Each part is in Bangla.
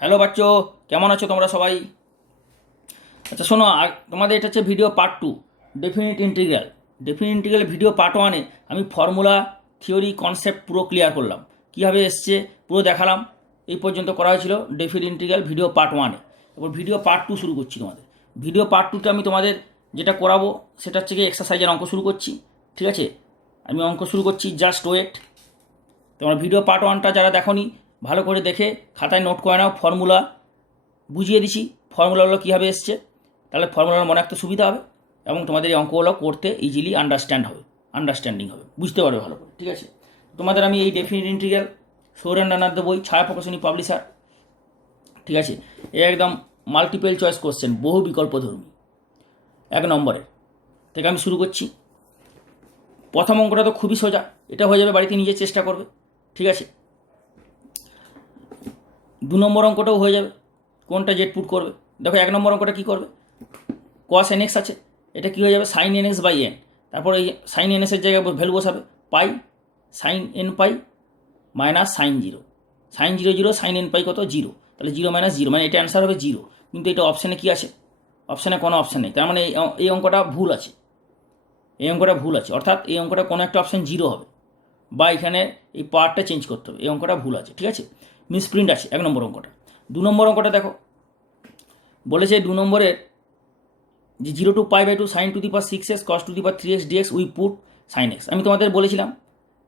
হ্যালো বাচ্চো, কেমন আছো তোমরা সবাই? আচ্ছা শোনো, তোমাদের এটা হচ্ছে video part 2, definite integral. Definite integral video part 1-এ আমি ফর্মুলা, থিওরি, কনসেপ্ট পুরো ক্লিয়ার করলাম, কীভাবে এসছে পুরো দেখালাম। এই পর্যন্ত করা হয়েছিল ডেফিনিট ইন্টিগ্রাল ভিডিও পার্ট 1-এ। এবার ভিডিও পার্ট 2 শুরু করছি তোমাদের। ভিডিও পার্ট 2তে আমি তোমাদের যেটা করাবো সেটা হচ্ছে কি এক্সারসাইজের অঙ্ক শুরু করছি, ঠিক আছে? আমি অঙ্ক শুরু করছি, জাস্ট ওয়েট। তোমরা ভিডিও পার্ট 1টা যারা দেখোনি ভালো করে দেখে খাতায় নোট করে নাও। ফর্মুলা বুঝিয়ে দিছি, ফর্মুলাগুলো কীভাবে এসছে, তাহলে ফর্মুলার মনে রাখতে সুবিধা হবে এবং তোমাদের এই অঙ্কগুলো করতে ইজিলি আন্ডারস্ট্যান্ডিং হবে, বুঝতে পারবে ভালো করে, ঠিক আছে? তোমাদের আমি এই ডেফিনিট ইন্টিগ্রাল সৌরেন রানার বই, ছায়া প্রকাশনী পাবলিশার, ঠিক আছে? এ একদম মাল্টিপল চয়েস কোশ্চেন, বহু বিকল্পধর্মী, 1 নম্বরের থেকে আমি শুরু করছি। প্রথম অঙ্কটা তো খুবই সোজা, এটা হয়ে যাবে, বাড়িতে নিজে চেষ্টা করবে, ঠিক আছে? 2 নম্বর অঙ্কটাও হয়ে যাবে, কোনটা জেড পুট করবে। দেখো 1 নম্বর অঙ্কটা কী করবে, কস এন এক্স আছে, এটা কী হয়ে যাবে sine n x by n. তারপর এই সাইন এন এক্সের জায়গায় ভ্যালু বসাবে, pi sine n pi minus sine zero, sine zero zero, sine n pi কত 0, তাহলে 0 মাইনাস 0, মানে এটা অ্যান্সার হবে 0। কিন্তু এটা অপশানে কী আছে, অপশানে কোনো অপশান নেই, তার মানে এই অঙ্কটা ভুল আছে, এই অঙ্কটা ভুল আছে, অর্থাৎ এই অঙ্কটা কোনো একটা অপশান 0 হবে, বা এখানে এই পার্টটা চেঞ্জ করতে হবে, এই অঙ্কটা ভুল আছে, ঠিক আছে? মিসপ্রিন্ট আছে 1 নম্বর অঙ্কটা। 2 নম্বর অঙ্কটা দেখো, বলেছে 2 নম্বরের যে 0 to pi by 2 sine to the power 6x cos to the power 3x d x we put sine x. আমি তোমাদের বলেছিলাম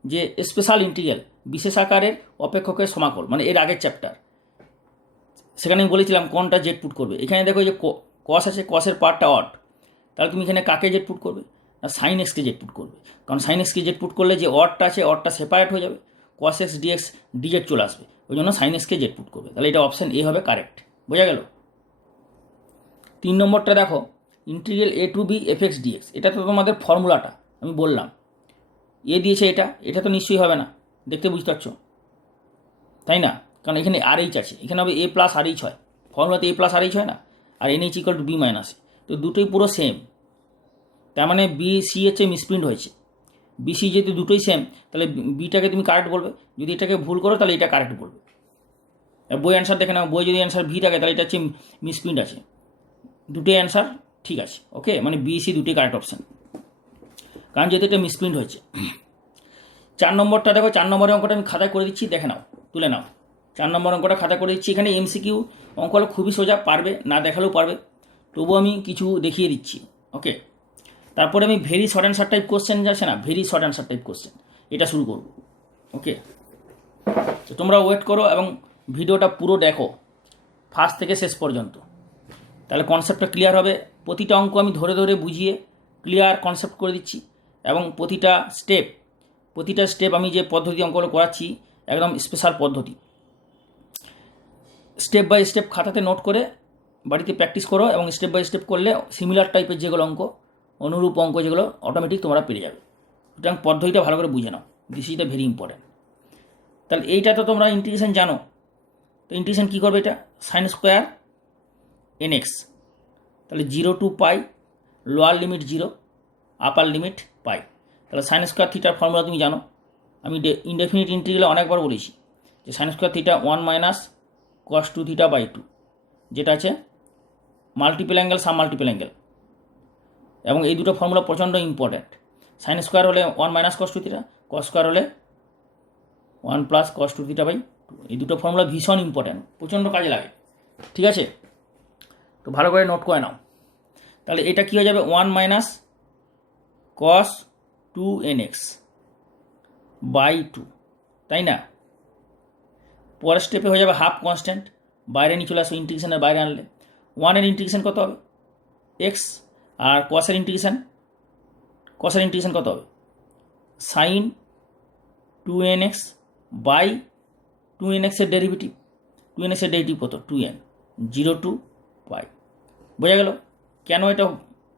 যে স্পেশাল ইন্টিগ্রাল, বিশেষ আকারের অপেক্ষকের সমাকল, মানে এর আগের চ্যাপ্টার, সেখানে আমি বলেছিলাম কোনটা জেড পুট করবে। এখানে দেখো যে কস আছে, কসের পার্টটা অড, তাহলে তুমি এখানে কাকে জেড পুট করবে না সাইন এক্সকে জেড পুট করবে, কারণ সাইন এক্সকে জেড পুট করলে যে অডটা আছে অডটা সেপারেট হয়ে যাবে, কস এক্স ডিএক্স ডিজেড চলে আসবে, ওই জন্য সাইন এক্সকে জেড পুট করবে, তাহলে এটা অপশান এ হবে কারেক্ট, বোঝা গেল? 3 নম্বরটা দেখো, integral a to b f x dx, এটা তো তোমাদের ফর্মুলাটা আমি বললাম, এ দিয়েছে, এটা তো নিশ্চয়ই হবে না, দেখতে বুঝতে পারছো, তাই না? কারণ এখানে আর এইচ আছে, এখানে হবে এ প্লাস আর এইচ হয়, ফর্মুলাতে এ প্লাস আর এইচ হয় না, আর n h equal to b minus, তো দুটোই পুরো সেম, তার মানে বি সি হচ্ছে মিসপ্রিন্ট হয়েছে। বি সি যেহেতু দুটোই সেম, তাহলে বিটাকে তুমি কারেক্ট বলবে, যদি এটাকে ভুল করো তাহলে এটা কারেক্ট বলবে। বই অ্যান্সার দেখে নাও, বই যদি অ্যান্সার ভি থাকে তাহলে এটা হচ্ছে মিসপ্রিন্ট আছে, দুটোই অ্যান্সার ঠিক আছে, ওকে, মানে বি সি দুটোই কারেক্ট অপশান, কারণ যেহেতু এটা মিসপ্রিন্ট হয়েছে। 4 নম্বরটা দেখো, 4 নম্বরের অঙ্কটা আমি খাতায় করে দিচ্ছি, দেখে নাও, তুলে নাও। 4 নম্বর অঙ্কটা খাতা করে দিচ্ছি, এখানে এমসিকিউ অঙ্ক হলো খুবই সোজা, পারবে, না দেখালেও পারবে, তবুও আমি কিছু দেখিয়ে দিচ্ছি, ওকে? তারপরে আমি very short answer type question আছে না, very short answer type question, এটা শুরু করব, ওকে? তো তোমরা ওয়েট করো এবং ভিডিওটা পুরো দেখো ফার্স্ট থেকে শেষ পর্যন্ত, তাহলে কনসেপ্টটা ক্লিয়ার হবে। প্রতিটা অঙ্ক আমি ধরে ধরে বুঝিয়ে ক্লিয়ার কনসেপ্ট করে দিচ্ছি, এবং প্রতিটা স্টেপ আমি যে পদ্ধতি অঙ্কগুলো করাচ্ছি একদম স্পেশাল পদ্ধতি, স্টেপ বাই স্টেপ খাতাতে নোট করে বাড়িতে প্র্যাকটিস করো, এবং স্টেপ বাই স্টেপ করলে সিমিলার টাইপের যেগুলো অঙ্ক, অনুরূপ অঙ্ক যেগুলো অটোমেটিক তোমরা পেরে যাবে। সুতরাং পদ্ধতিটা ভালো করে বুঝে নাও, this is the very important. তাহলে এইটা তো তোমরা ইন্টিগ্রেশন জানো, তো ইন্টিগ্রেশন কী করবে, এটা সাইন স্কোয়ার এন এক্স, তাহলে 0 to pi, lower limit 0, upper limit পাই, তাহলে সাইন স্কোয়ার থিটার ফর্মুলা তুমি জানো, আমি ইনডেফিনিট ইন্টিগ্রালে অনেকবার বলেছি যে sine square theta 1 minus cos two theta by 2, যেটা আছে multiple angle sub multiple angle, এবং এই দুটো ফর্মুলা প্রচণ্ড ইম্পর্ট্যান্ট। সাইন স্কোয়ার হলে 1 minus cos two theta, cos square হলে 1 plus cos two theta by 2, এই দুটো ফর্মুলা ভীষণ ইম্পর্ট্যান্ট, প্রচণ্ড কাজে লাগে, ঠিক আছে? তো ভালো করে নোট করে নাও। তাহলে এটা কী হয়ে যাবে, 1 মাইনাস কস 2nx বাই 2, তাই না? পরের স্টেপে হয়ে যাবে হাফ কনস্ট্যান্ট, বাইরে নিয়ে চলে আসো, ইন্টিগ্রেশনের বাইরে আনলে 1-এর ইন্টিগ্রেশন কত হবে এক্স, আর কসের ইন্টিগ্রেশন কত হবে সাইন 2nx বাই 2nx এর ডেরিভেটিভ, 2nx এর ডেরিভেটিভ কত 2n, 0 টু পাই, বোঝা গেল কেন এটা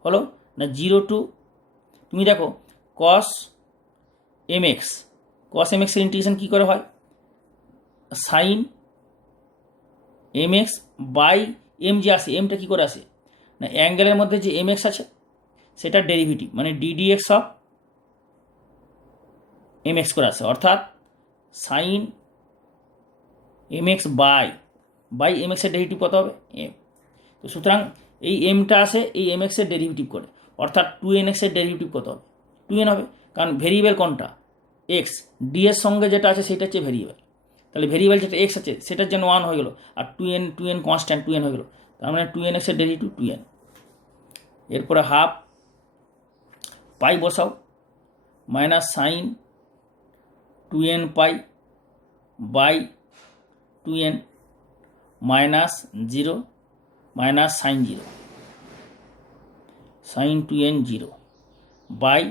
হলো না? 0 টু, তুমি দেখো কস এম এক্স এর ইন্টিগ্রেশন কী করে হয়, sine m x by m, যে আসে এমটা কী করে আসে না, অ্যাঙ্গেলের মধ্যে যে এম এক্স আছে সেটার ডেরিভেটিভ, মানে ডিডিএক্স অফ এম এক্স করে আসে, অর্থাৎ sine m x by by m এক্সের ডেরিভেটিভ কত হবে এম। তো সুতরাং এই এমটা আসে এই এম এক্সের ডেরিভেটিভ করে, অর্থাৎ 2n এক্সের ডেরিভেটিভ কত হবে 2n হবে, কারণ ভেরিয়েবল কোনটা এক্স, ডি এর সঙ্গে যেটা আছে সেটা হচ্ছে ভেরিয়েবল, তাহলে ভেরিয়েবল যেটা এক্স আছে সেটার জন্য 1 হয়ে গেলো, আর 2n কনস্ট্যান্ট 2n হয়ে গেলো, তার মানে 2n এক্সের ডেরিভেটিভ 2n। এরপরে হাফ পাই বসাও minus sine 2n pi by 2n minus 0 minus sine 0 sine 2n 0 by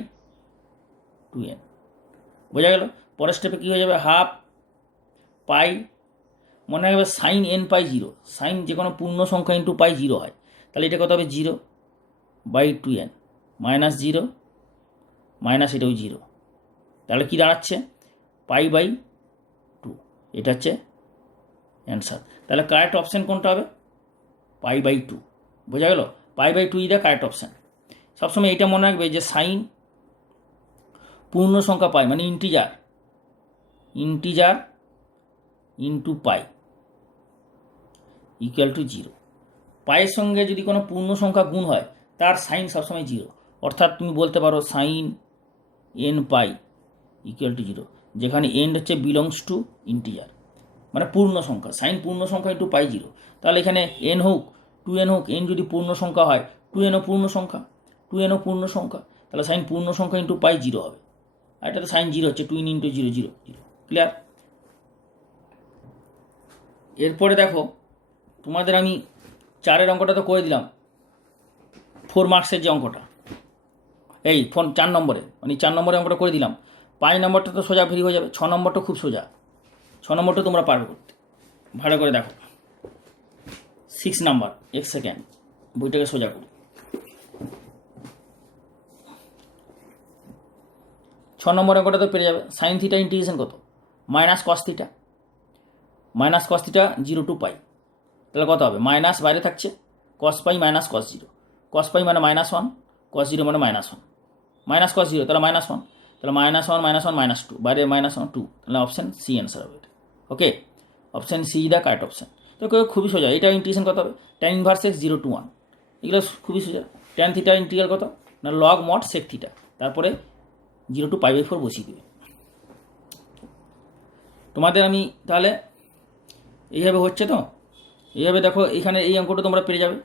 2n, বোঝা গেল। পরের স্টেপে কী হয়ে যাবে হাফ পাই, মনে রাখবে সাইন n পাই 0, সাইন যে কোনো পূর্ণ সংখ্যা ইন্টু পাই 0 হয়, তাহলে এটা কত হবে 0 বাই 2n মাইনাস 0 মাইনাস এটাও 0, তাহলে কী দাঁড়াচ্ছে পাই বাই 2, এটা হচ্ছে অ্যান্সার। তাহলে কারেক্ট অপশান কোনটা হবে পাই বাই 2, বোঝা গেল। Pi by 2 is the correct option. সবসময় এটা মনে রাখবে যে সাইন পূর্ণ সংখ্যা পাই মানে integer into pi equal to 0। পায়ের সঙ্গে যদি কোনো পূর্ণ সংখ্যা গুণ হয় তার সাইন সবসময় 0, অর্থাৎ তুমি বলতে পারো sine n pi equal to 0, যেখানে এন্ড হচ্ছে বিলংস টু ইন্টিজার মানে পূর্ণ সংখ্যা, সাইন পূর্ণ সংখ্যা ইন্টু পাই 0। তাহলে এখানে n হোক 2n হোক, n যদি পূর্ণ সংখ্যা হয় 2nও পূর্ণ সংখ্যা, 2nও পূর্ণ সংখ্যা, তাহলে সাইন পূর্ণ সংখ্যা ইন্টু পাই 0 হবে, আর এটা তো সাইন 0 হচ্ছে 2n ইন্টু 0 0 0, ক্লিয়ার। এরপরে দেখো তোমাদের আমি 4 অঙ্কটা তো করে দিলাম, 4 মার্কসের যে অঙ্কটা, এই 4 নম্বরে মানে 4 নম্বরের অঙ্কটা করে দিলাম। 5 নম্বরটা তো সোজা ভেরি হয়ে যাবে, 6 নম্বরটা খুব সোজা, 6 নম্বরটা তোমরা পারবে করতে, ভালো করে দেখো। 6 নাম্বার 1 সেকেন্ড বইটাকে সোজা করি। 6 নম্বর অঙ্কটা তো পেরে যাবে, সাইন থিটা ইন্টিগ্রেশন কত মাইনাস কস থিটা 0 টু পাই, তাহলে কত হবে মাইনাস বাইরে থাকছে কস পাই মাইনাস কস 0, কস পাই মানে -1, কস 0 মানে -1, মাইনাস কস 0 তাহলে -1, তাহলে -1 -2 বাইরে -1 2, তাহলে অপশান সি অ্যান্সার হবে এটা। Okay, option c the correct option. তো খুবই সোজা, এটা ইন্টিগ্রেশন কত হবে tan ইনভার্স x 0 to 1, এগুলো খুবই সোজা। tan থিটা ইন্টিগ্রাল কত না লগ মড সেক থিটা, তারপরে 0 to π/4 বসিয়ে দেবে। তোমাদের আমি তাহলে এইভাবে হচ্ছে তো, এইভাবে দেখো এখানে এই অঙ্কটা তোমরা পেরে যাবে।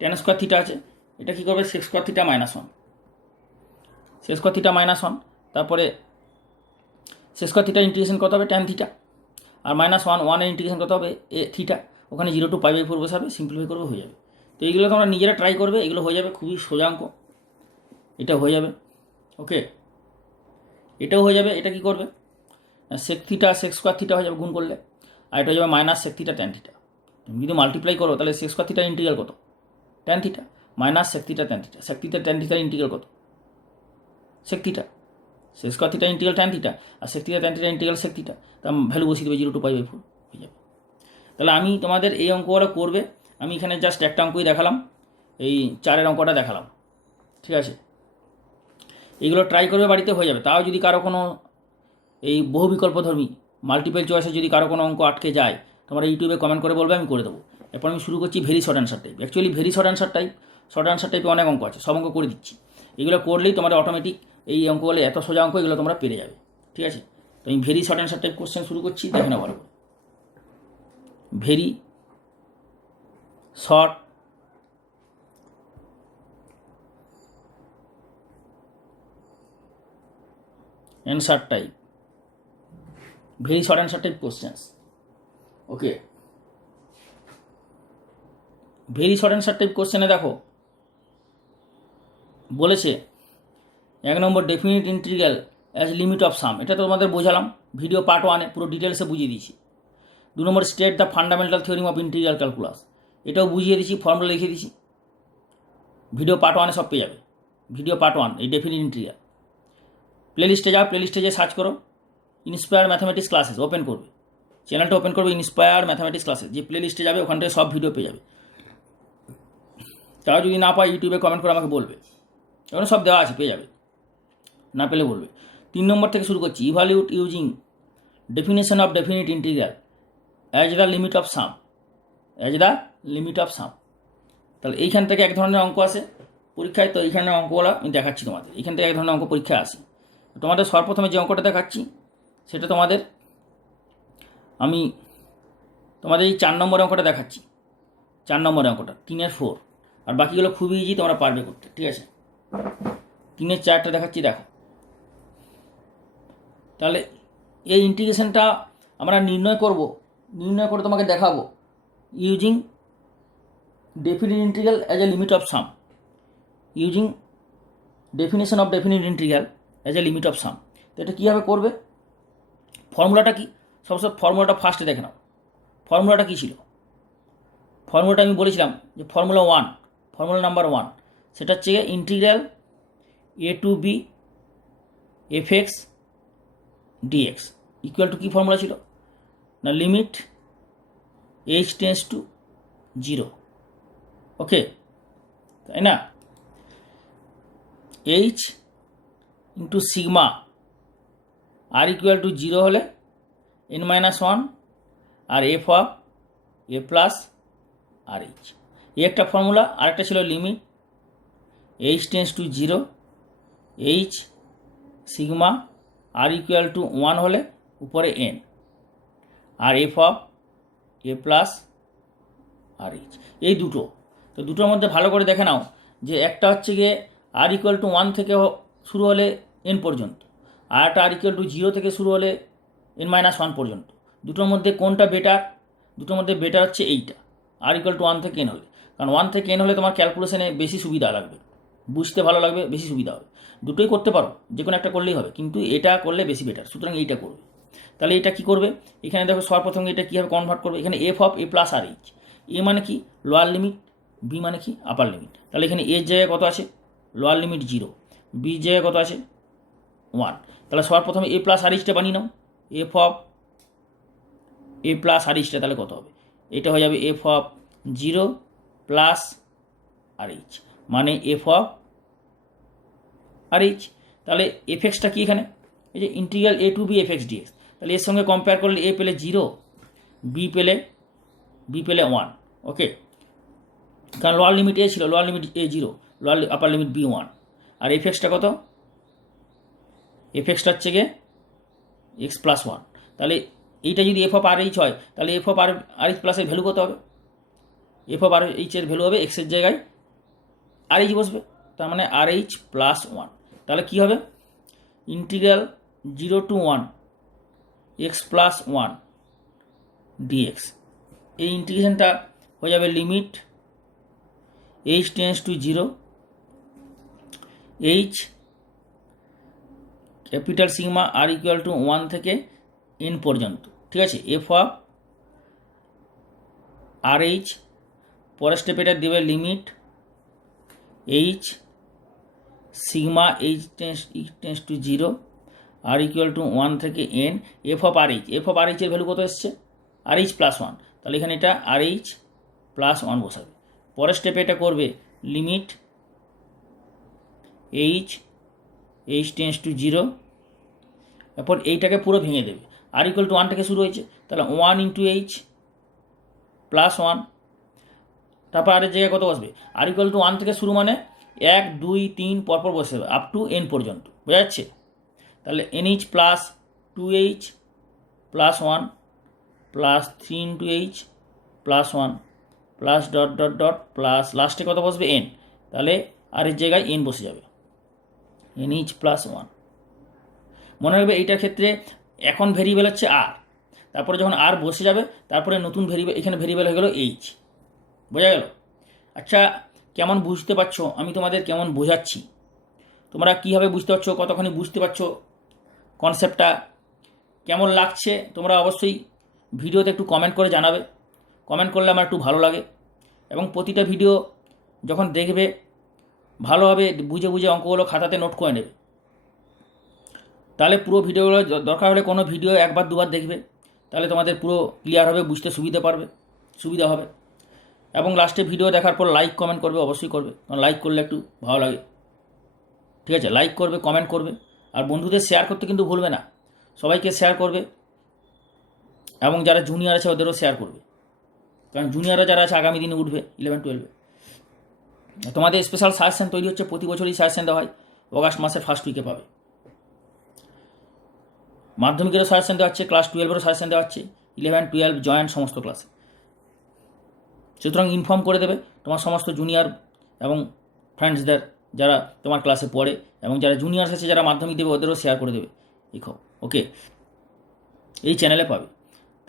tan স্কোয়ার থিটা আছে, এটা কী করবে sec square theta -1, sec square theta -1, তারপরে সেক স্কোয়ার থিটা ইন্টিগ্রেশন কত হবে tan থিটা, আর -1 এর ইন্টিগ্রেশন কত হবে এ থিটা, ওখানে 0 to π/4 বসাবে, সিম্পলিফাই করবে হয়ে যাবে। তো এইগুলো তোমরা নিজেরা ট্রাই করবে, এগুলো হয়ে যাবে খুবই সোজা অঙ্ক, এটা হয়ে যাবে। ওকে, এটাও হয়ে যাবে। এটা কি করবে sec theta sec square theta হয়ে যাবে গুণ করলে, আর এটা হয়ে যাবে minus sec theta tan theta. তুমি যদি মাল্টিপ্লাই করো তাহলে সেক স্কোয়ার থিটার ইন্টিগ্রাল কত tan theta minus sec theta tan theta, sec theta tan থিটার ইন্টিগ্রাল কত sec theta, sec square theta integral tan theta, আর sec theta tan theta integral sec theta, তার ভ্যালু বসিয়ে দেবে 0 to π/4 হয়ে যাবে। তাহলে আমি তোমাদের এই অঙ্কগুলো করবে, আমি এখানে জাস্ট একটা অঙ্কই দেখালাম, এই 4 অঙ্কটা দেখালাম, ঠিক আছে। এইগুলো ট্রাই করবে, বাড়িতে হয়ে যাবে। তাও যদি কারো কোনো এই বহু বিকল্পধর্মী মাল্টিপল চয়েসে যদি কারো কোনো অঙ্ক আটকে যায়, তোমরা ইউটিউবে কমেন্ট করে বলবে, আমি করে দেবো। এরপর আমি শুরু করছি very short answer type. Actually very short answer টাইপে অনেক অঙ্ক আছে, সব অঙ্ক করে দিচ্ছি। এগুলো করলেই তোমাদের অটোমেটিক এই অঙ্কগুলো এত সোজা অঙ্ক, এগুলো তোমরা পেরে যাবে, ঠিক আছে। তো আমি very short answer type question শুরু করছি, দেখে না ভালো করে। Very short answer type, very short answer type questions. Okay, very short answer type কোশ্চেনে দেখো বলেছে 1 নম্বর definite integral as limit of sum, এটা তো তোমাদের বোঝালাম ভিডিও পার্ট 1-এ, পুরো ডিটেলসে বুঝিয়ে দিয়েছি। 2 নম্বর state the fundamental theorem of integral calculus, এটাও বুঝিয়ে দিয়েছি, ফর্মুলা লিখে দিয়েছি, ভিডিও পার্ট 1-এ সব পেয়ে যাবে। ভিডিও পার্ট 1 এই ডেফিনিট ইন্টিগ্রাল। প্লেলিস্টে যাও, প্লেলিস্টে যেয়ে সার্চ করো ইন্সপায়ার ম্যাথামেটিক্স ক্লাসেস, ওপেন করবে চ্যানেলটা, ওপেন করবে ইন্সপায়ার ম্যাথামেটিক্স ক্লাসেস, যে প্লেলিস্টে যাবে ওখান থেকে সব ভিডিও পেয়ে যাবে। তাও যদি না পাই ইউটিউবে কমেন্ট করে আমাকে বলবে, ওখানে সব দেওয়া আছে, পেয়ে যাবে, না পেলে বলবে। 3 নম্বর থেকে শুরু করছি, evaluate using definition of definite integral as the limit of sum, as the limit of sum. তাহলে এইখান থেকে এক ধরনের অঙ্ক আসে পরীক্ষায়, তো এইখানে অঙ্কগুলো আমি দেখাচ্ছি তোমাদের। এইখান থেকে এক ধরনের অঙ্ক পরীক্ষায় আসে। তোমাদের সর্বপ্রথমে যে অঙ্কটা দেখাচ্ছি সেটা আমি তোমাদের এই 4 নম্বরের অঙ্কটা দেখাচ্ছি। 4 নম্বরের অঙ্কটা 3-এর 4, আর বাকিগুলো খুবই ইজি, তোমরা পারবে করতে। ঠিক আছে, 3-এর 4টা দেখাচ্ছি, দেখো। তাহলে এই ইন্টিগ্রেশনটা আমরা নির্ণয় করে তোমাকে দেখাবো using definite integral as a limit of some, using definition of definite integral as a limit of সাম। তো এটা কীভাবে করবে, ফর্মুলাটা কি, সবসময় ফর্মুলাটা ফার্স্টে দেখে নাও। ফর্মুলাটা কী ছিল, ফর্মুলাটা আমি বলেছিলাম যে ফর্মুলা নাম্বার 1, সেটা হচ্ছে ইন্টিগ্রাল a to b fx dx equal to কী ফর্মুলা ছিল না, limit h tends to 0। Okay, তাই না, h into sigma r equal to 0 হলে n-1 আর f of a plus r h, এই একটা ফর্মুলা। আরেকটা ছিল limit h tends to 0, h sigma r equal to 1 হলে উপরে n আর f of a plus r h, এই দুটো। তো দুটোর মধ্যে ভালো করে দেখে নাও যে একটা হচ্ছে গিয়ে আর ইকুয়াল টু 1 থেকে শুরু হলে n পর্যন্ত, আর একটা আর ইকুয়াল টু 0 থেকে শুরু হলে n-1 পর্যন্ত। দুটোর মধ্যে কোনটা বেটার, দুটোর মধ্যে বেটার হচ্ছে এইটা, আর ইকুয়াল টু 1 থেকে n হলে। কারণ 1 থেকে n হলে তোমার ক্যালকুলেশনে বেশি সুবিধা লাগবে, বুঝতে ভালো লাগবে, বেশি সুবিধা হবে। দুটোই করতে পারো, যে কোনো একটা করলেই হবে, কিন্তু এটা করলে বেশি বেটার, সুতরাং এইটা করবে। তাহলে এটা কি করবে, এখানে দেখো সর্বপ্রথম এটা কীভাবে কনভার্ট করবে। এখানে f of a plus r h, a মানে কি লোয়ার লিমিট, বি মানে কি আপার লিমিট। তাহলে এখানে এর জায়গায় কত আছে, লোয়ার লিমিট 0, বি জায়গায় কত আছে 1। তাহলে সর্বপ্রথমে এ প্লাস আর এইচটা বানিয়ে নাও, f of a plus r এইচটা তাহলে কত হবে, এটা হয়ে যাবে f of 0 plus r h, মানে এফ অফ আর এইচ। তাহলে এফ এক্সটা কি এখানে, এই যে integral a to b fx dx, তাহলে এর সঙ্গে কম্পেয়ার করলে এ পেলে 0, বি পেলে 1। ওকে, কারণ লোয়ার লিমিট এ ছিল, lower limit a 0, lower upper limit b 1, আর এফ এক্সটা কত, এফ এক্সটা হচ্ছে গিয়ে এক্স প্লাস 1। তাহলে এইটা যদি এফ অফ আর এইচ হয়, তাহলে এফ অফ আর এইচ প্লাসের ভ্যালু কত হবে, এফ অফ আর এইচের ভ্যালু হবে এক্সের জায়গায় আর এইচ বসবে, তার মানে আর এইচ প্লাস 1। তাহলে কী হবে, integral 0 to 1 x plus 1 dx, এই ইন্টিগ্রেশনটা হয়ে যাবে limit h tends to 0, h capital sigma r equal to 1 থেকে n পর্যন্ত। ঠিক আছে, এফ অফ আর এইচ, পরের স্টেপ এটা দেবে limit h sigma h tends to 0 r equal to 1 থেকে n, f of r h, f of r এইচের ভ্যালু কত এসছে, আর এইচ প্লাস 1, তাহলে এখানে এটা আর এইচ প্লাস 1 বসাবে। পরের স্টেপে এটা করবে লিমিট এইচ টেন্স টু 0, তারপর এইটাকে পুরো ভেঙে দেবে, আর ইকুয়াল টু 1 থেকে শুরু হয়েছে, তাহলে 1 ইন্টু এইচ প্লাস 1, তারপর আরের জায়গায় কত বসবে, আর ইকুয়াল টু 1 থেকে শুরু মানে 1 2 3 পরপর বসে যাবে আপ টু n পর্যন্ত, বোঝা যাচ্ছে। তাহলে NH plus 2H plus 1 plus 3 into H plus 1 plus dot dot dot plus লাস্টে কত বসবে n, তাহলে আর এর জায়গায় n বসে যাবে, NH প্লাস 1। মনে রাখবে এইটার ক্ষেত্রে এখন ভেরিয়েবল হচ্ছে আর, তারপরে যখন আর বসে যাবে তারপরে নতুন ভেরিয়েবল, এখানে ভেরিয়েবল হয়ে গেল এইচ, বোঝা গেল। আচ্ছা, কেমন বুঝতে পারছো, আমি তোমাদের কেমন বোঝাচ্ছি, তোমরা কীভাবে বুঝতে পারছো, কতক্ষণে বুঝতে পারছো, কনসেপ্টটা কেমন লাগছে, তোমরা অবশ্যই ভিডিওতে একটু কমেন্ট করে জানাবে। কমেন্ট করলে আমার একটু ভালো লাগে, এবং প্রতিটা ভিডিও যখন দেখবে ভালোভাবে বুঝে বুঝে অঙ্কগুলো খাতাতে নোট করে নেবে, তাহলে পুরো ভিডিওগুলো দরকার হলে কোনো ভিডিও একবার দুবার দেখবে, তাহলে তোমাদের পুরো ক্লিয়ার হবে, বুঝতে সুবিধা হবে। এবং লাস্টে ভিডিও দেখার পর লাইক কমেন্ট করবে, অবশ্যই করবে, কারণ লাইক করলে একটু ভালো লাগে। ঠিক আছে, লাইক করবে, কমেন্ট করবে, আর বন্ধুদের শেয়ার করতে কিন্তু ভুলবে না, সবাইকে শেয়ার করবে, এবং যারা জুনিয়র আছে ওদেরও শেয়ার করবে। কারণ জুনিয়ররা যারা আছে আগামী দিনে উঠবে 11-12। তোমাদের স্পেশাল সাজেশন তৈরি হচ্ছে, প্রতি বছরই সাজেশন দেওয়া হয়, অগাস্ট মাসের ফার্স্ট উইকে পাবে। মাধ্যমিকেরও সাজেশন দেওয়া হচ্ছে, ক্লাস 12-এরও সাজেশন দেওয়া হচ্ছে, 11-12 জয়েন্ট সমস্ত ক্লাসে। সুতরাং ইনফর্ম করে দেবে তোমার সমস্ত জুনিয়র এবং ফ্রেন্ডসদের যারা তোমার ক্লাসে পড়ে, এবং যারা জুনিয়র্স আছে যারা মাধ্যমিক দেবে ওদেরও শেয়ার করে দেবে এই খবর। ওকে, এই চ্যানেলে পাবে।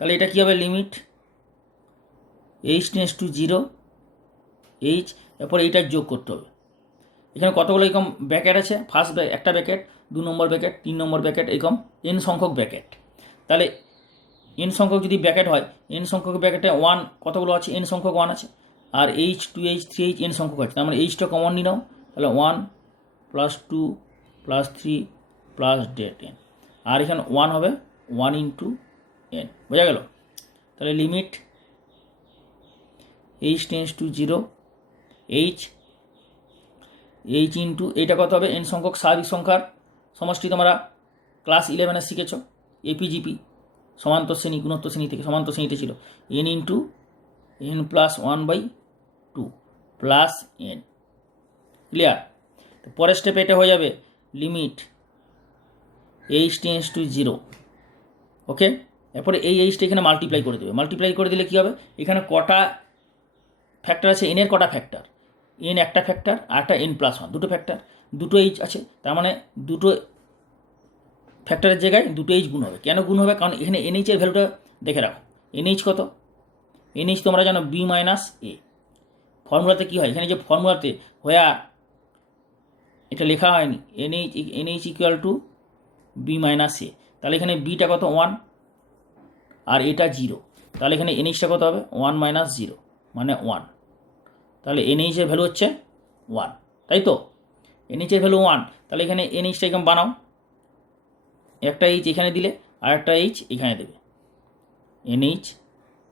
তাহলে এটা কী হবে, লিমিট h → 0 h, এরপরে এইটার যোগ করতে হবে। এখানে কতগুলো এরকম ব্র্যাকেট আছে, ফার্স্ট একটা ব্র্যাকেট, 2 নম্বর ব্র্যাকেট, 3 নম্বর ব্র্যাকেট, এরকম n সংখ্যক ব্র্যাকেট। তাহলে n সংখ্যক যদি ব্র্যাকেট হয়, n সংখ্যক ব্র্যাকেটে 1 কতগুলো আছে, n সংখ্যক 1 আছে, আর h 2h 3h n সংখ্যক আছে। তার মানে এইচটা কমন নিয়ে নাও, তাহলে 1 + 2 + 3 + n, আর এখানে 1 হবে 1 × n, বোঝা গেল? তাহলে লিমিট h → 0 h ইন্টু এইটা কত হবে, n সংখ্যক স্বাভাবিক সংখ্যার সমষ্টি তোমরা ক্লাস 11-এ শিখেছ, এপিজিপি সমান্তর শ্রেণী গুণোত্তর শ্রেণী থেকে, সমান্তর শ্রেণীতে ছিল n × n + 1/2 + n। ক্লিয়ার? তো পরের স্টেপে এটা হয়ে যাবে লিমিট h → 0। ওকে, এরপরে এই এইচটা এখানে মাল্টিপ্লাই করে দেবে। মাল্টিপ্লাই করে দিলে কী হবে, এখানে কটা ফ্যাক্টর আছে, n এর কটা ফ্যাক্টর, n একটা ফ্যাক্টর আর একটা n+1, দুটো ফ্যাক্টর, দুটো এইচ আছে। তার মানে দুটো ফ্যাক্টরের জায়গায় দুটো এইচ গুণ হবে। কেন গুণ হবে? কারণ এখানে NH এর ভ্যালুটা দেখে রাখো। NH কত? NH তোমরা জানো B - A। ফর্মুলাতে কী হয়, এখানে যে ফর্মুলাতে হয়া এটা লেখা হয়নি, NH = B - A। তাহলে এখানে বিটা কত 1 আর এটা 0, তাহলে এখানে NHটা কত হবে 1 - 0 মানে 1। তাহলে NH এর ভ্যালু হচ্ছে 1, তাই তো? NH এর ভ্যালু 1, তাহলে এখানে NHটা এরকম বানাও, একটা এইচ এখানে দিলে আর একটা এইচ এখানে দেবে, NH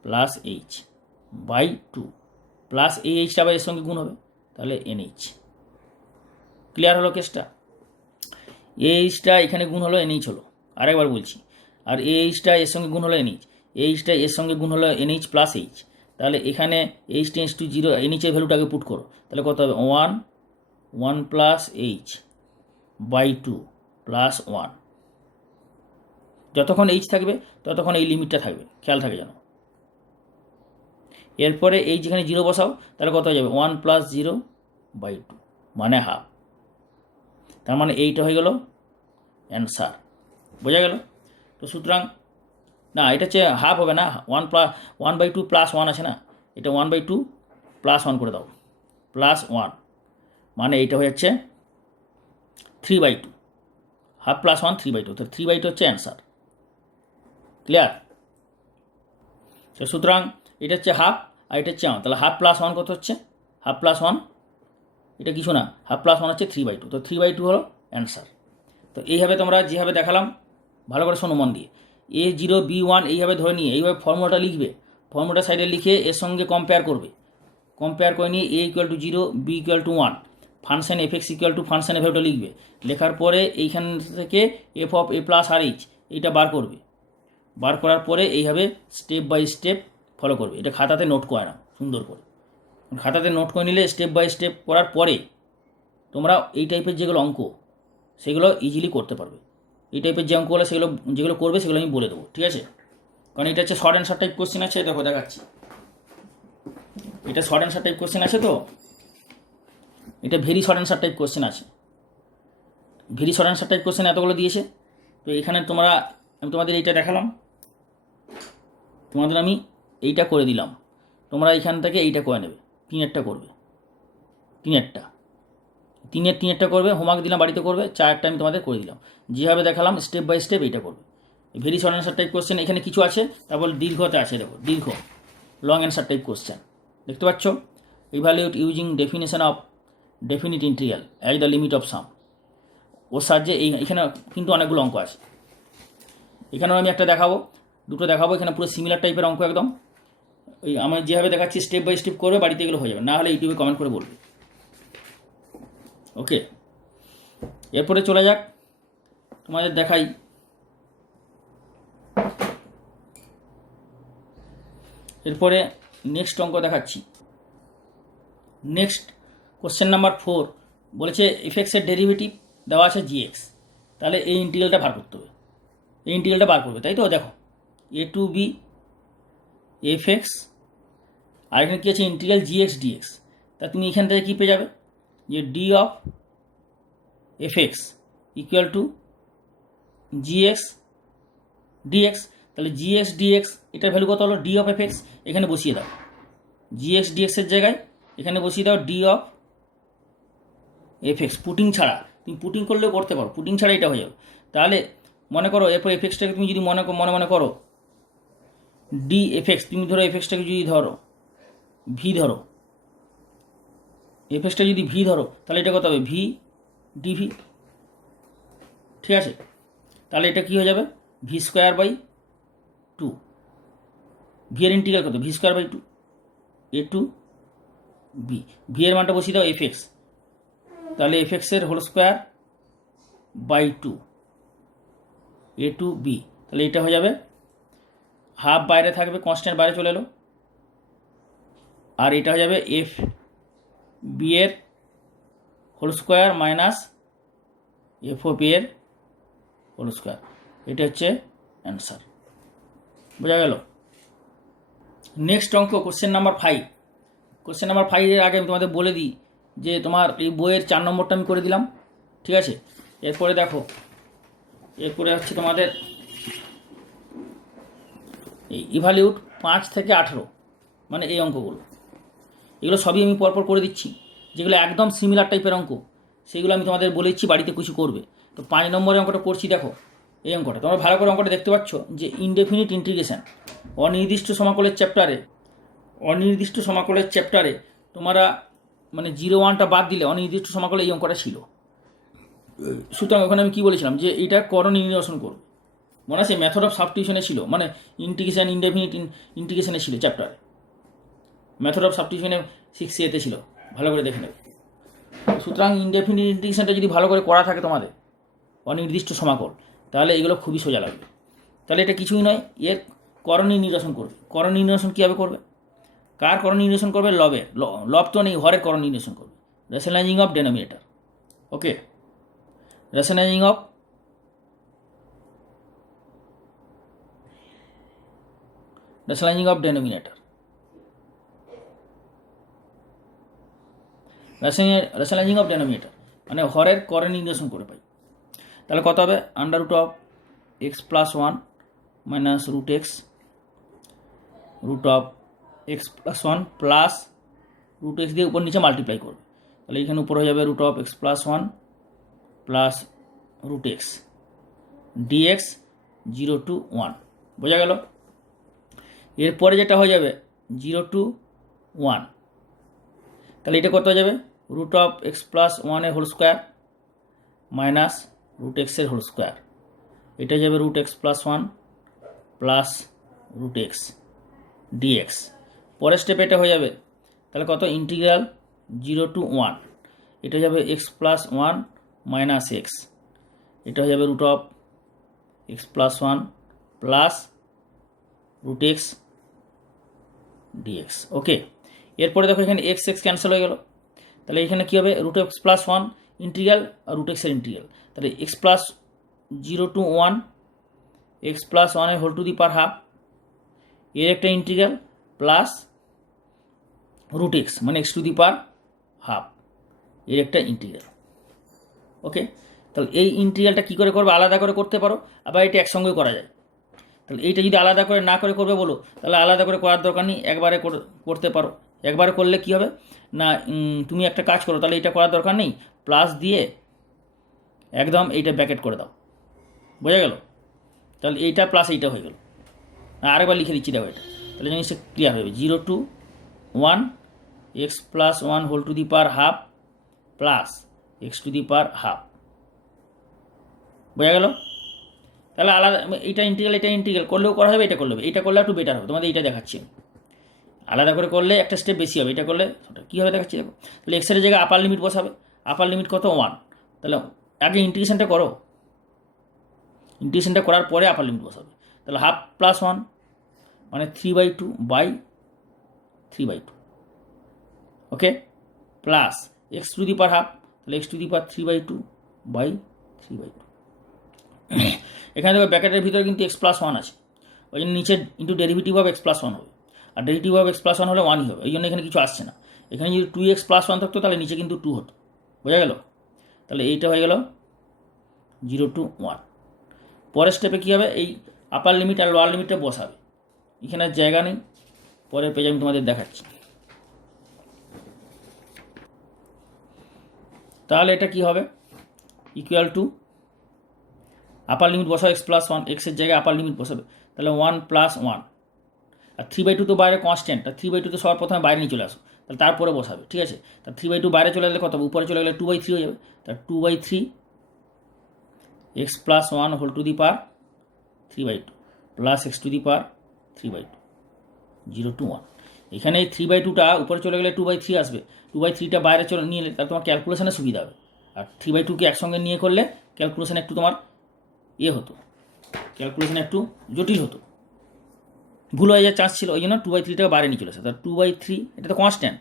+ H/2 প্লাস এই এইচটা আবার এর সঙ্গে গুণ হবে, তাহলে NH। ক্লিয়ার হলো কেসটা? এইচটা এখানে গুণ হলো, NH হলো, আরেকবার বলছি, আর এইচটা এর সঙ্গে গুণ হলো NH, এইচটা এর সঙ্গে গুণ হলো NH + H। তাহলে এখানে h → 0, NH এর ভ্যালুটাকে পুট করো, তাহলে কত হবে 1 + H/2 + 1। যতক্ষণ এইচ থাকবে ততক্ষণ এই লিমিটটা থাকবে, খেয়াল থাকে যেন। এরপরে এই যেখানে 0 বসাও, তাহলে কত হয়ে যাবে 1 + 0/2 মানে হাফ। তার মানে এইটা হয়ে গেল অ্যান্সার, বোঝা গেল? তো সুতরাং না, এটা হচ্ছে হাফ হবে না, 1/2 + 1 আছে না, এটা 1/2 + 1 করে দাও, +1 মানে এইটা হয়ে যাচ্ছে 3/2, হাফ + 1 3/2, তো 3/2 হচ্ছে অ্যান্সার। ক্লিয়ার? তো সুতরাং এটা হচ্ছে হাফ আর এটা হচ্ছে 1, তাহলে হাফ + 1 কত হচ্ছে, হাফ + 1 এটা কিছু না, হাফ + 1 হচ্ছে 3/2, তো 3/2 হলো অ্যান্সার। তো এইভাবে তোমরা যেভাবে দেখালাম ভালো করে শোনো মন দিয়ে, A0 B1 এইভাবে ধরে নিয়ে এইভাবে ফর্মুলাটা লিখবে, ফর্মুলাটা সাইডে লিখে এর সঙ্গে কম্পেয়ার করবে, কম্পেয়ার করে নিয়ে A = 0 B = 1, function fx = function এভাবেটা লিখবে। লেখার পরে এইখান থেকে f(a + RH) এইটা বার করবে, বার করার পরে এইভাবে স্টেপ বাই স্টেপ ফলো করবে। এটা খাতাতে নোট করে নাও সুন্দর করে, খাতাতে নোট করে নিলে স্টেপ বাই স্টেপ করার পরে তোমরা এই টাইপের যেগুলো অঙ্ক সেগুলো ইজিলি করতে পারবে। এই টাইপের যে অঙ্কগুলো যেগুলো করবে সেগুলো আমি বলে দেবো, ঠিক আছে? কারণ এটা হচ্ছে শর্ট অ্যান্সার টাইপ কোশ্চেন আছে, দেখো দেখাচ্ছি, এটা শর্ট অ্যান্সার টাইপ কোশ্চেন আছে, তো এটা very short answer type question আছে, very short answer type question এতগুলো দিয়েছে। তো এখানে আমি তোমাদের এইটা দেখালাম, তোমাদের আমি এইটা করে দিলাম, তোমরা এইখান থেকে এইটা করে নেবে, তিনেরটা করবে, তিনেরটা করবে, হোমওয়ার্ক দিলাম বাড়িতে করবে, 4টা আমি তোমাদের করে দিলাম, যেভাবে দেখালাম স্টেপ বাই স্টেপ এইটা করবে। Very short answer type question এখানে কিছু আছে, তারপর দীর্ঘতে আছে, দেখো দীর্ঘ লং অ্যান্সার টাইপ কোশ্চেন দেখতে পাচ্ছ। Evaluate using definition of definite integral as the limit of sum, ওর সাহায্যে এখানে কিন্তু অনেকগুলো অঙ্ক আছে। এখানেও আমি একটা দেখাবো, দুটো দেখাবো, এখানে পুরো সিমিলার টাইপের অঙ্ক একদম, ওই আমি যেভাবে দেখাচ্ছি স্টেপ বাই স্টেপ করবে, বাড়িতে এগুলো হয়ে যাবে, না হলে ইউটিউবে কমেন্ট করে বলবে। ওকে, এরপরে চলে যাক, তোমাদের দেখাই এরপরে নেক্সট অঙ্ক দেখাচ্ছি। নেক্সট কোশ্চেন নাম্বার 4 বলেছে এফএক্সের ডেরিভেটিভ দেওয়া আছে জিএক্স, তাহলে এই ইন্টিগ্রালটা বার করতে হবে, এই ইন্টিগ্রালটা বার করবে, তাই তো? দেখো এ টু বি এফএক্স, আর এখানে কী আছে ইন্টিগ্রাল জিএক্স ডিএক্স। তা তুমি এখান থেকে কী পেয়ে যাবে যে d of f x equal to g x d x. তাহলে জিএক্স ডিএক্স এটার ভ্যালু কত হলো? ডি অফ এফএক্স, এখানে বসিয়ে দাও জিএক্স ডিএক্সের জায়গায়, এখানে বসিয়ে দাও ডি অফ এফএক্স। পুটিং ছাড়া, তুমি পুটিং করলেও করতে পারো, পুটিং ছাড়া এটা হয়ে যাবে। তাহলে মনে করো এরপর এফএক্সটাকে তুমি যদি মনে মনে করো ডি এফএক্স, তুমি ধরো এফএক্সটাকে যদি ধরো ভি ধরো, এফএক্সটা যদি ভি ধরো তাহলে এটা কত হবে? ভি ডিভি, ঠিক আছে? তাহলে এটা কী হয়ে যাবে? V square by two, v এর ইন্টিগ্রাল কত? V square by two a to b, v এর মানটা বসিয়ে দাও এফএক্স, তাহলে এফএক্সের whole square by two a to b, তাহলে এটা হয়ে যাবে হাফ বাইরে থাকবে, কনস্ট্যান্ট বাইরে চলে এলো, আর এটা হয়ে যাবে এফ বি এর হোল স্কোয়ার মাইনাস এফ ও বি এর হোল স্কোয়ার, এটা হচ্ছে অ্যান্সার। বোঝা গেল? নেক্সট অঙ্ক কোশ্চেন নাম্বার 5। কোশ্চেন নাম্বার 5-এর আগে আমি তোমাদের বলে দিই যে তোমার এই বইয়ের 4 নম্বরটা আমি করে দিলাম, ঠিক আছে? এরপরে দেখো, এরপরে হচ্ছে তোমাদের এই ইভ্যালিউট 5 থেকে 18, মানে এই অঙ্কগুলো, এগুলো সবই আমি পরপর করে দিচ্ছি। যেগুলো একদম সিমিলার টাইপের অঙ্ক সেগুলো আমি তোমাদের বলে দিচ্ছি, বাড়িতে কিছু করবে। তো 5 নম্বরের অঙ্কটা করছি, দেখো এই অঙ্কটা তোমরা ভালো করে অঙ্কটা দেখতে পাচ্ছ যে ইনডেফিনিট ইন্টিগ্রেশন অনির্দিষ্ট সমাকলের চ্যাপ্টারে তোমরা মানে 0-1টা বাদ দিলে অনির্দিষ্ট সমাকলে এই অঙ্কটা ছিল। সুতরাং ওখানে আমি কী বলেছিলাম যে এইটা করণ নির্ণয় করবে, মনে আছে? মেথড অফ সাবস্টিটিউশনে ছিল, মানে ইন্টিগ্রেশন ইনডেফিনিট ইন্টিগ্রেশনে ছিল চ্যাপ্টারে, মেথড অফ সাবস্টিটিউশনে 6A-তে ছিল, ভালো করে দেখে নেবে। সুতরাং ইনডেফিনিট ইন্টিগ্রেশনটা যদি ভালো করে করা থাকে তোমাদের অনির্দিষ্ট সমাকল, তাহলে এগুলো খুবই সোজা লাগবে। তাহলে এটা কিছুই নয়, এর করণ নির্ণয় করবে। করণ নির্ণয় কীভাবে করবে? কার করণ নির্ণয় করবে? লবের। লব তো নেই, হরের করণ নির্ণয় করবে। Rationalising of denominator, okay? Rationalising of denominator, rationalising of denominator মানে হরের করণ নির্ণয় করে পাই। তাহলে কত হবে? Under root of x plus 1 minus root of x plus 1 plus root x দিয়ে উপর নিচে মাল্টিপ্লাই করবে, তাহলে এখানে উপর হয়ে যাবে root of x plus 1 plus root x d x 0 to 1। বোঝা গেল? এরপরে যেটা হয়ে যাবে 0 to 1, তাহলে এটা কত হয়ে যাবে? রুট অফ এক্স প্লাস 1-এর হোল স্কোয়ার মাইনাস রুট এক্সের হোল স্কোয়ার, এটা যাবে root x plus 1 plus root x dx. পরের স্টেপে এটা হয়ে যাবে, তাহলে কত? ইন্টিগ্রাল 0 to 1, এটা যাবে এক্স প্লাস 1 মাইনাস এক্স, এটা হয়ে যাবে root of x plus 1 plus root x dx, okay? এরপরে দেখো এখানে এক্স এক্স ক্যান্সেল হয়ে গেল, তাহলে এখানে কী হবে? রুট এক্স প্লাস 1 ইন্টিগ্রাল আর রুট এক্সের ইন্টিগ্রাল, তাহলে x plus 0 to 1 x plus 1-এর whole to the power half এর একটা ইন্টিগ্রাল প্লাস রুট এক্স মানে x to the power half এর একটা ইন্টিগ্রাল, ওকে? তাহলে এই ইন্টিগ্রালটা কী করে করবে? আলাদা করে করতে পারো, আবার এটা একসঙ্গে করা যায়। তাহলে এইটা যদি আলাদা করে না করে করবে বলো, তাহলে আলাদা করে করার দরকার নেই, একবারে করতে পারো। একবারে করলে কী হবে না, তুমি একটা কাজ করো, তাহলে এটা করার দরকার নেই, প্লাস দিয়ে একদম এইটা ব্র্যাকেট করে দাও। বোঝা গেল? তাহলে এইটা প্লাস এইটা হয়ে গেল। আরেকবার লিখে দিচ্ছি, দেখো এটা, তাহলে জিনিসটা ক্লিয়ার হবে। 0 to 1 x plus 1 whole to the power half plus x to the power half. বোঝা গেল? তাহলে আলাদা এটা ইন্টিগ্রাল করলেও করা হবে, এটা করলে হবে, এটা করলে একটু বেটার হবে, তোমাদের এইটা দেখাচ্ছি। আলাদা করে করলে একটা স্টেপ বেশি হবে, এটা করলে কী হবে দেখাচ্ছি। দেখো, তাহলে এক্সের জায়গায় আপার লিমিট বসাবে, আপার লিমিট কত? 1। তাহলে আগে ইন্টিগ্রেশনটা করো, ইন্টিগ্রেশনটা করার পরে আপার লিমিট বসাবে, তাহলে হাফ প্লাস 1 মানে 3/2 by 3/2, okay, plus x to the power half, তাহলে এক্স টু দি পাওয়ার 3/2/3/2। এখানে দেখো ব্র্যাকেটের ভিতরে কিন্তু এক্স প্লাস ওয়ান আছে, ওই জন্য নিচে into derivative of x plus one হবে, আর derivative of x plus one হলে 1ই হবে, ওই জন্য এখানে কিছু আসছে না। এখানে যদি 2x প্লাস 1 থাকতো তাহলে নিচে কিন্তু 2 হতো, বোঝা গেল? তাহলে এইটা হয়ে গেল 0 to 1। পরের স্টেপে কী হবে, এই আপার লিমিট আর লোয়ার লিমিটটা বসাবে, এখানে জায়গা নেই, পরের পেজে আমি তোমাদের দেখাচ্ছি। তাহলে এটা কি হবে, ইকুয়াল টু আপার লিমিট বসাবে এক্স প্লাস ওয়ান, এক্সের জায়গায় আপার লিমিট বসাবে, তাহলে 1 + 1, আর 3/2 তো বাইরে কনস্ট্যান্ট, আর 3/2 তো সবার প্রথমে বাইরে নিয়ে চলে আসো, তাহলে তারপরে বসাবে, ঠিক আছে? তা 3/2 বাইরে চলে গেলে কত হবে, উপরে চলে গেলে 2/3 হয়ে যাবে, তা 2/3 x প্লাস 1 whole to the power 3/2 plus x to the power 3/2, 0 to 1। এখানে এই 3/2টা উপরে চলে গেলে 2/3 আসবে, 2/3টা বাইরে চলে নিয়ে এলে তাহলে তোমার ক্যালকুলেশনে সুবিধা হবে, আর 3/2কে একসঙ্গে নিয়ে করলে ক্যালকুলেশন একটু তোমার হতো, ক্যালকুলেশন একটু জটিল হতো, ভুল হয়ে যাওয়ার চান্স ছিল, ওই জন্য 2/3টাকে বাইরে নিয়ে চলে আসে, তাহলে 2/3 এটা তো কনস্ট্যান্ট।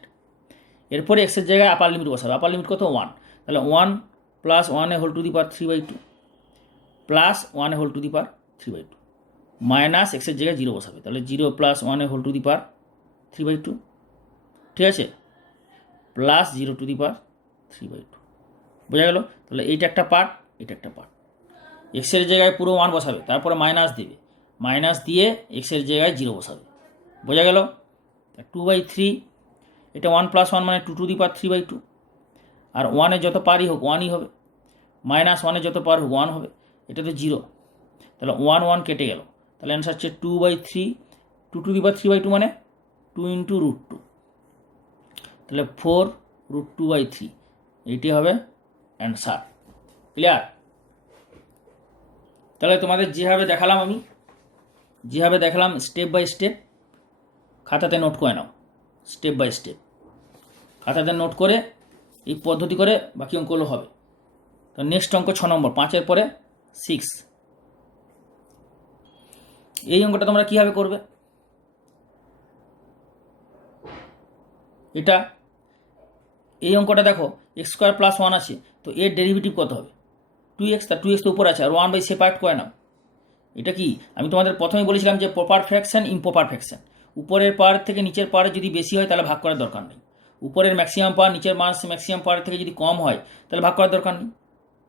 এরপরে এক্সের জায়গায় আপার লিমিট বসাবে, আপার লিমিট কত 1, তাহলে 1 + 1 whole to the power 3/2 plus 1 whole to the power 3/2 minus এক্সের জায়গায় 0 বসাবে, তাহলে 0 + 1 হোল টু দি পাওয়ার 3/2, ঠিক আছে, প্লাস 0 টু দি পাওয়ার 3/2, বোঝা গেল? তাহলে এইটা একটা পার্ট, এটা একটা পার্ট। এক্সের জায়গায় পুরো 1 বসাবে, তারপরে মাইনাস দেবে, মাইনাস দিয়ে এক্সের জায়গায় 0 বসাবে, বোঝা গেল? 2/3, এটা 1 + 1 মানে 2 টু দি পাওয়ার 3/2, আর 1-এর যত পারই হোক 1ই হবে, মাইনাস 1-এর যত পার হোক 1 হবে, এটা তো 0, তাহলে 1 1 কেটে গেল, তাহলে অ্যান্সার হচ্ছে 2/3, 2 টু দি পাওয়ার 3/2 মানে 2 × √2, তাহলে 4√2/3, এইটি হবে অ্যান্সার। ক্লিয়ার? তাহলে তোমাদের যেভাবে দেখালাম আমি, যেভাবে দেখালাম স্টেপ বাই স্টেপ খাতাতে নোট করে নাও, স্টেপ বাই স্টেপ খাতাতে নোট করে এই পদ্ধতি করে বাকি অঙ্কগুলো হবে। তো নেক্সট অঙ্ক 6 নম্বর, 5-এর পরে 6। এই অঙ্কটা তোমরা কীভাবে করবে, এটা এই অঙ্কটা দেখো x² + 1 আছে, তো এর ডেরিভেটিভ কত হবে 2x, তার 2x তো উপর আছে, আর 1/, সেপারেট করে নাও। এটা কি আমি তোমাদের প্রথমেই বলেছিলাম যে প্রপার ফ্র্যাকশন, ইমপ্রপার ফ্র্যাকশন, উপরের পাওয়ার থেকে নিচের পাওয়ারে যদি বেশি হয় তাহলে ভাগ করার দরকার নেই, উপরের ম্যাক্সিমাম পাওয়ার নিচের ম্যাক্সিমাম পাওয়ার থেকে যদি কম হয় তাহলে ভাগ করার দরকার নেই।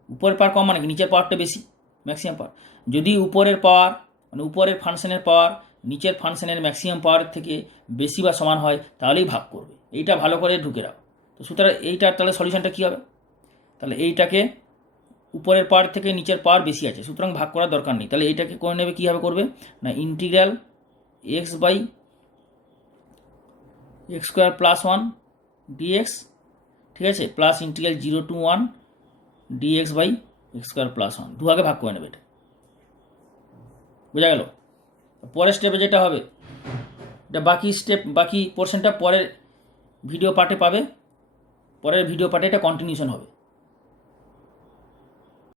উপরের পাওয়ার কম মানে কি, নিচের পাওয়ারটা বেশি, ম্যাক্সিমাম পাওয়ার। যদি উপরের পাওয়ার মানে উপরের ফাংশনের পাওয়ার নিচের ফাংশনের ম্যাক্সিমাম পাওয়ার থেকে বেশি বা সমান হয় তাহলেই ভাগ করবে, এইটা ভালো করে ঢুকে রাখো। তো সুতরাং এইটার তাহলে সলিউশনটা কী হবে, তাহলে এইটাকে উপরের পাওয়ার থেকে নিচের পাওয়ার বেশি আছে, সুতরাং ভাগ করার দরকার নেই, তাহলে এইটাকে করে নেবে, কীভাবে করবে না, ইন্টিগ্রাল x/x² + 1 dx, ঠিক আছে, প্লাস ইন্টিগ্রাল 0 to 1 dx/x² + 1, দুভাগে ভাগ করে নেবে, এটা বোঝা গেল? পরের স্টেপে যেটা হবে, এটা বাকি স্টেপ, বাকি পোর্শনটা পরের ভিডিও পার্টে পাবে, পরের ভিডিও পার্টে এটা কন্টিনিউশন হবে।